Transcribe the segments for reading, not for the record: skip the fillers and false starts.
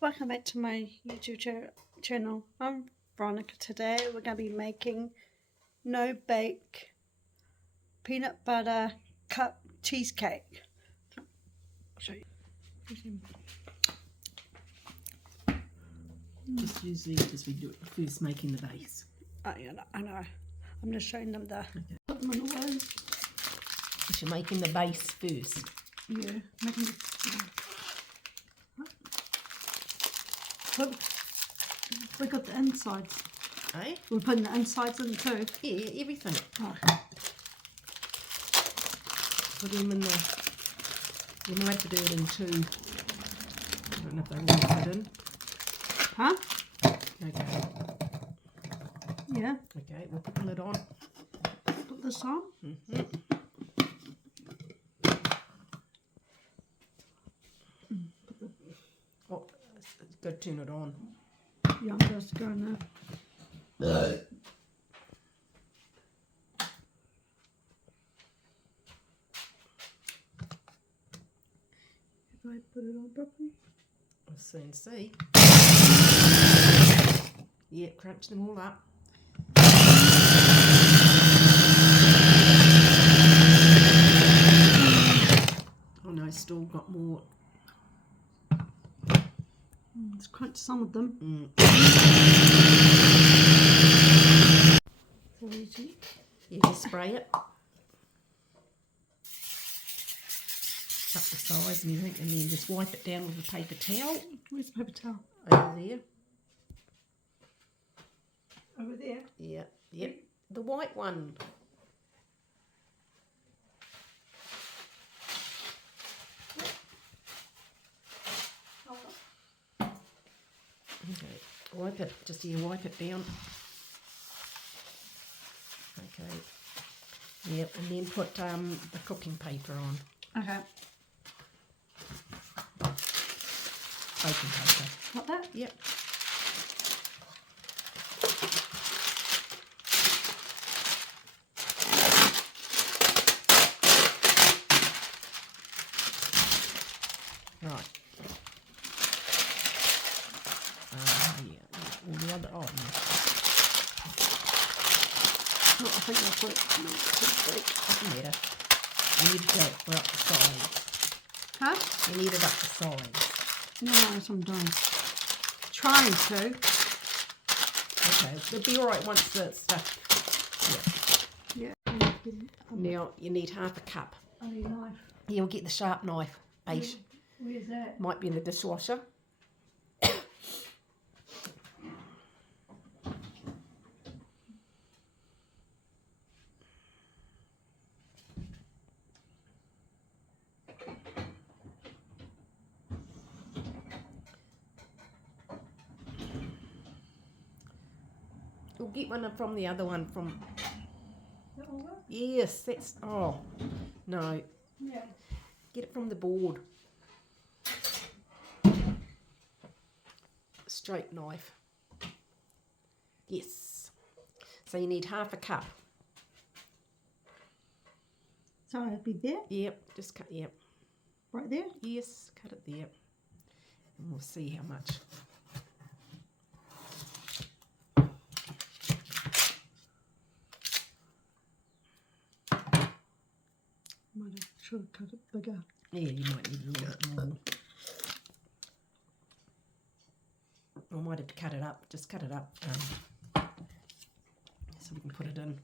Welcome back to my YouTube channel. I'm Veronica. Today we're going to be making no-bake peanut butter cup cheesecake. I'll show you. Just use these as we do it first, making the base. Oh yeah, I know. I'm just showing them the. Okay. Put them on the way. So you're making the base first. Yeah, making the. Look, we got the insides. Eh? We're putting the insides in too. Yeah, everything. Oh. Put them in the. You might have to do it in two. I don't know if they will fit in. Huh? Okay. Yeah. Okay, we'll put the lid on. Put this on. Oh, it's good to turn it on. Yeah, I'm just going there. If I put it on properly. We'll soon see. Yeah, crunch them all up. Oh no, still got more. Let's crunch some of them. So easy. You just spray it up the sides and everything, and then just wipe it down with a paper towel. Where's the paper towel? Over there. Over there. Yeah, yep. The white one. Okay, wipe it, just here, wipe it down. Okay. Yep, and then put the cooking paper on. Okay. Baking paper. Like that? Yep. Right. Yeah. All the other. Oh, no. Oh, I think that's what too big. Doesn't matter. You need to go for up the sides. Huh? You need it up the sides. No, that's what I'm doing. Trying to. Okay, it'll be alright once the stuff. Yeah. Now you need half a cup. I need a knife. You'll get the sharp knife. Eight. Where's that? Might be in the dishwasher. You'll get one from the other one from. That all work? Yes, that's. Oh, no. Yeah. Get it from the board. Straight knife. Yes. So you need half a cup. So it'd be there? Yep, just cut, yep. Right there? Yes, cut it there. And we'll see how much. Should have cut it bigger. Yeah, you might need a little bit more. I might have to cut it up. Just cut it up so we can put it in.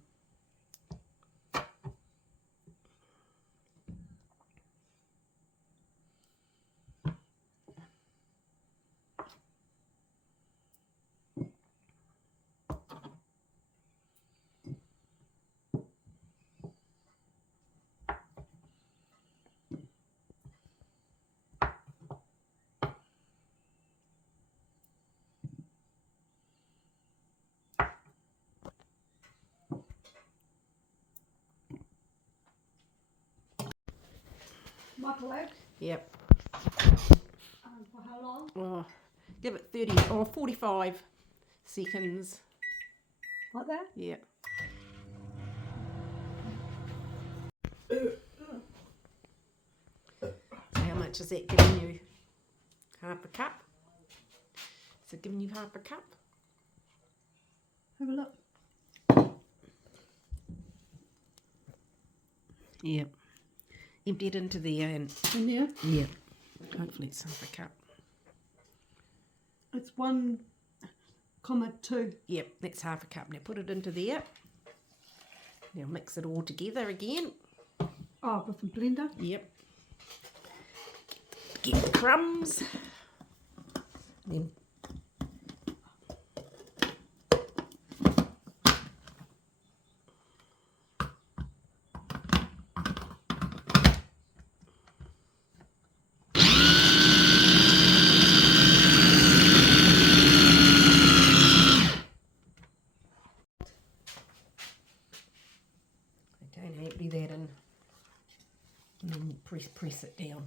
Microwave? Yep. For how long? Oh, give it 30 or 45 seconds. Like that? Yep. How much is that giving you? Half a cup? So giving you half a cup. Have a look. Yep. Empty it into there and In there? yep. Hopefully it's half a cup. It's 1,2. Yep, that's half a cup. Now put it into there. Now mix it all together again. Oh, with the blender? Yep. Get the crumbs. Then okay, now empty that in and then press it down.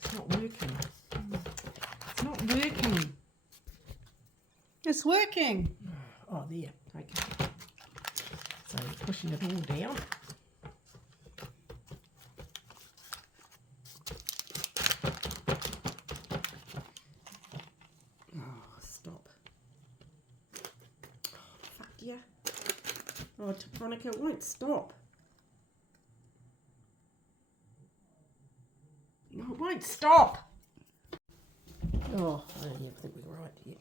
It's not working. It's not working. It's working. Oh, there. Okay. So pushing it all down. Oh, stop. Oh, fuck yeah. Oh, Veronica, it won't stop. No, it won't stop. Oh, yeah, I think we're right, yeah.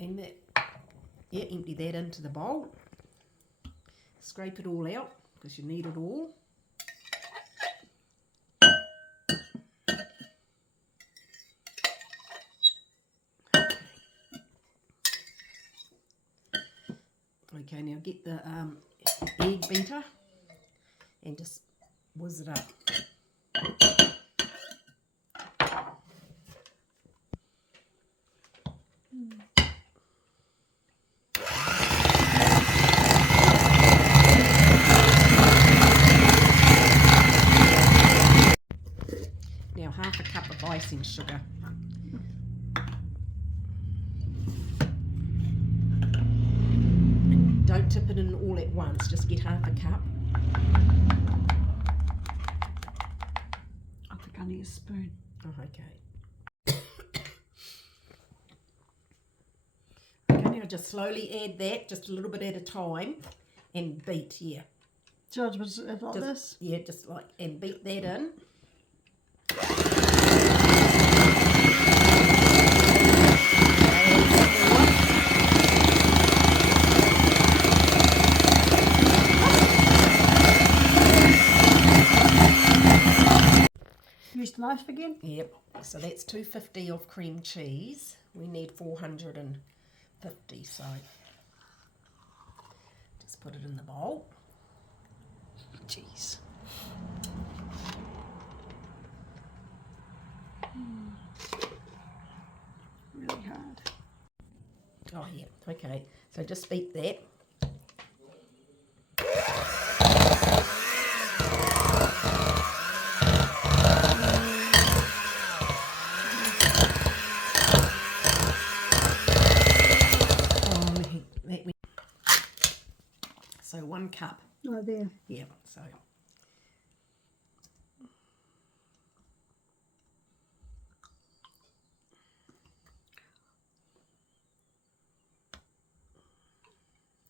And that, yeah, empty that into the bowl. Scrape it all out because you need it all. Okay, now get the egg beater and just whiz it up. Now half a cup of icing sugar. Don't tip it in all at once, just get half a cup. I think I need a spoon. Oh, okay. Okay, now just slowly add that, just a little bit at a time, and beat, yeah. Judge, was it like this? Yeah, just like, and beat that in. Use the knife again? Yep, so that's 250 of cream cheese. We need 450, so just put it in the bowl. Jeez. Really hard. Oh yeah, okay, so just beat that. So 1 cup. Oh, there. Yeah, so.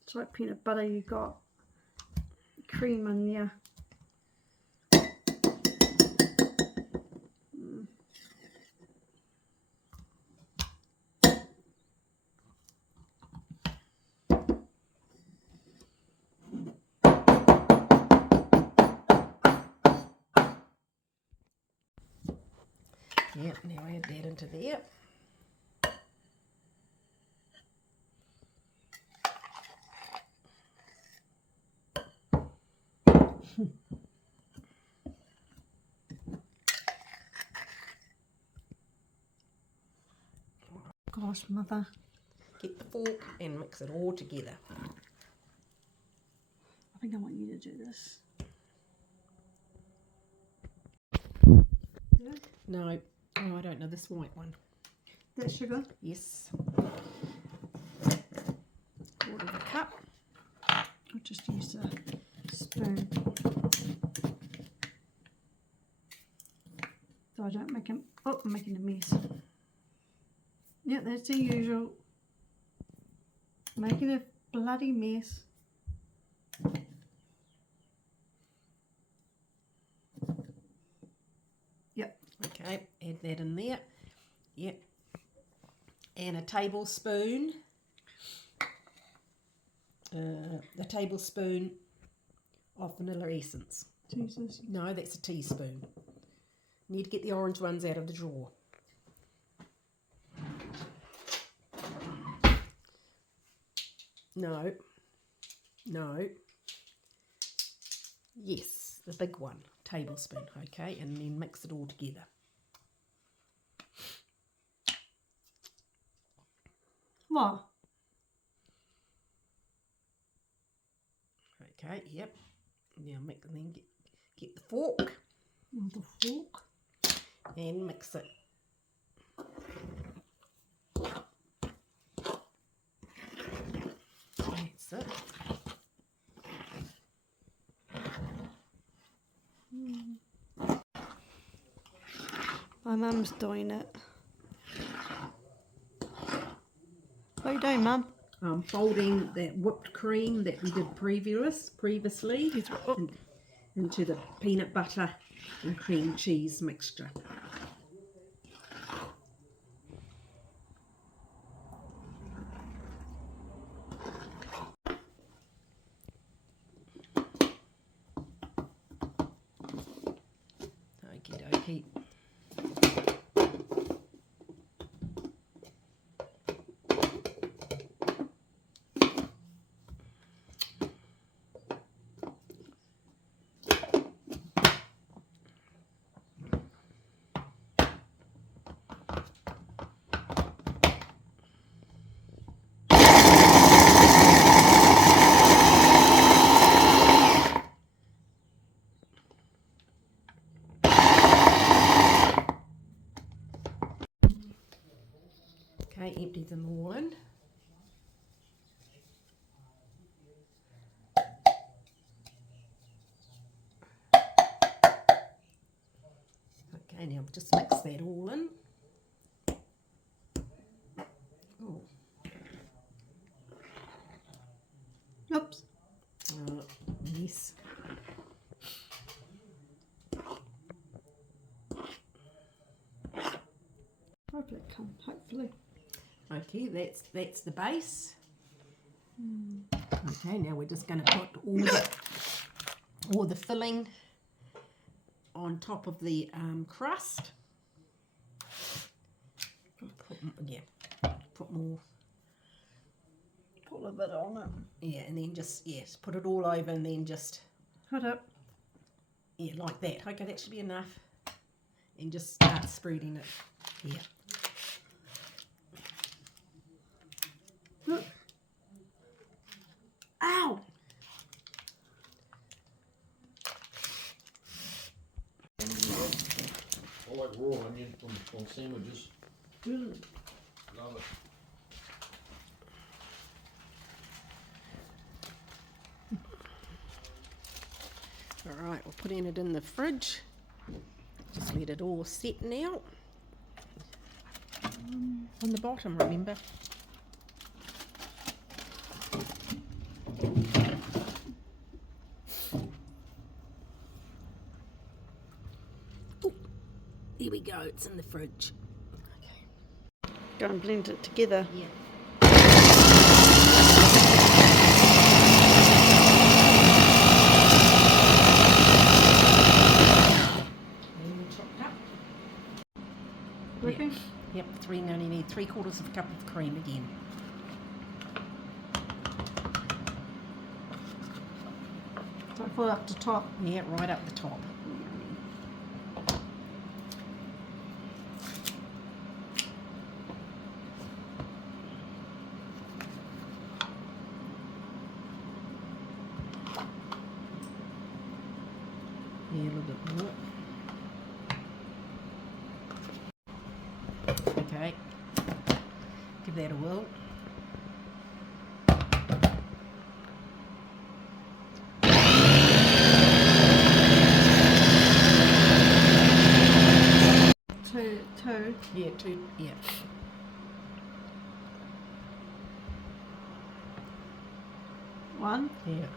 It's like peanut butter, you got cream in there. Yep, now add that into there. Gosh, mother. Get the fork and mix it all together. think I want you to do this. Yeah. No. Oh, I don't know this white one. That sugar? Yes. Quarter of a cup. I'll just use a spoon. So I don't make them. Oh, I'm making a mess. Yeah, that's the usual. Making a bloody mess. Yep. Okay, add that in there. Yep. And a tablespoon of vanilla essence. Jesus. No, that's a teaspoon. Need to get the orange ones out of the drawer. No. No. Yes, the big one, tablespoon, okay, and then mix it all together. What? Okay, yep. Now get the fork Oh, the fork. and mix it. That's it. My mum's doing it. What are you doing, Mum? Folding that whipped cream that we did previously into the peanut butter and cream cheese mixture. Okie dokie. Okay, empty them all in. Okay, now just mix that all in. Oh. Oops. Yes. Hopefully it comes, hopefully. Okay, that's the base. Okay, now we're just going to put all the filling on top of the crust. Put more. Put a little bit on it. Yeah, and then just put it all over, and then just Hold up. like that. Okay, that should be enough. And just start spreading it. Yeah. Look. Ow! I like raw onion from sandwiches. Love it. All right, we're putting it in the fridge. Just let it all set now. On the bottom, remember. Ooh, there we go, it's in the fridge. Okay. Go and blend it together. Yeah. Chopped up. Working? Yep, now you need 3/4 of a cup of cream again. So I put it up to top. Yeah, right up the top. Yeah, a little bit more. Okay, give that a whirl. Two. Yeah, two, yeah. One. Yeah.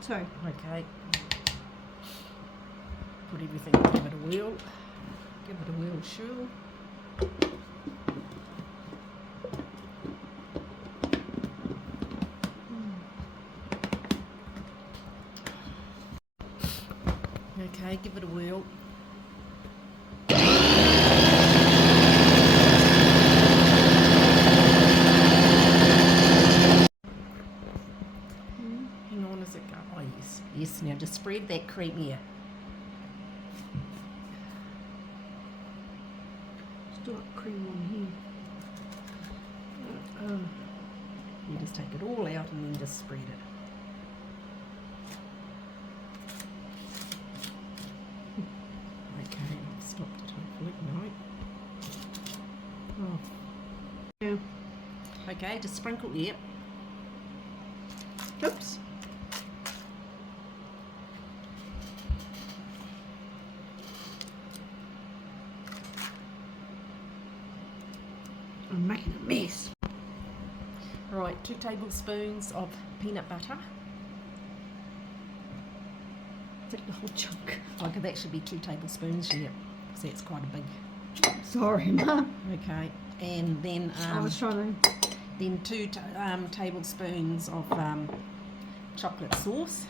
Two. Okay. Put everything, give it a whirl. Give it a whirl, sure. Okay, give it a whirl. Hang on, is it go? Oh, yes. Yes, now just spread that cream here. Still got cream on here. You just take it all out and then just spread it. Okay, stopped it hopefully. No. Oh. Yeah. Okay, just sprinkle, yep. Oops. I'm making a mess. Right, 2 tablespoons of peanut butter. Take the whole chunk. Okay, that should be 2 tablespoons, yeah. See, it's quite a big. Sorry, Mum. Okay, and then I was trying to. then 2 tablespoons of chocolate sauce.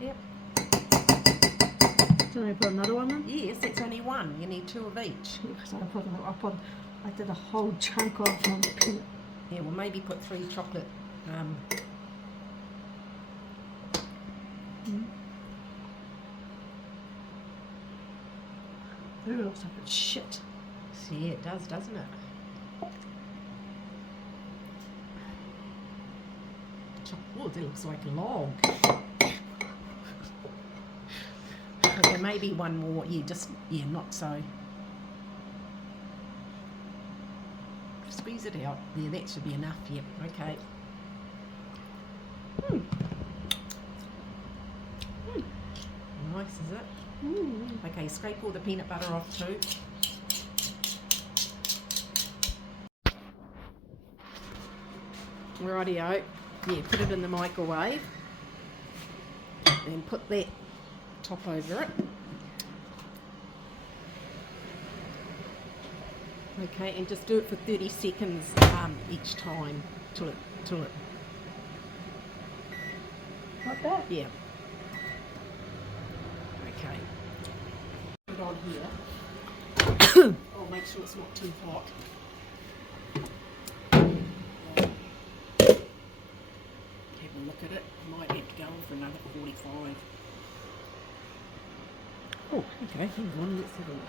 Yep. Can I put another one in? Yes, it's only 1. You need 2 of each. Because I did a whole chunk off on peanut. Yeah, well, maybe put 3 chocolate. Ooh, it looks like it's shit. See, it does, doesn't it? Oh, that looks like a log. Okay, maybe 1 more. Yeah, just, yeah, not so. Squeeze it out. There, that should be enough. Yep, okay. Nice, is it? Okay, scrape all the peanut butter off too. Rightio. Yeah, put it in the microwave. And put that top over it. Okay, and just do it for 30 seconds each time till it. Like that? Yeah. Okay. Put it on here. Oh, make sure it's not too hot. Have a look at it. I might have to go on for another 45. Oh, okay. Hang on. Let's have a look.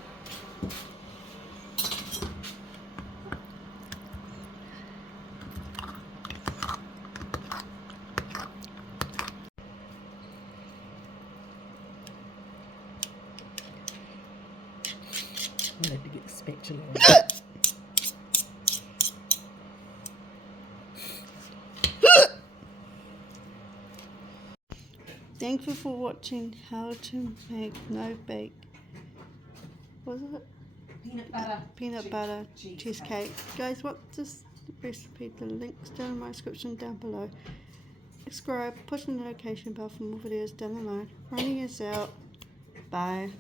I'll have to get the spatula out. Thank you for watching how to make no-bake. What was it? Peanut butter cheesecake. Guys, what's this recipe? The link's down in my description down below. Subscribe, push the notification bell for more videos down the line. Running us out. Bye.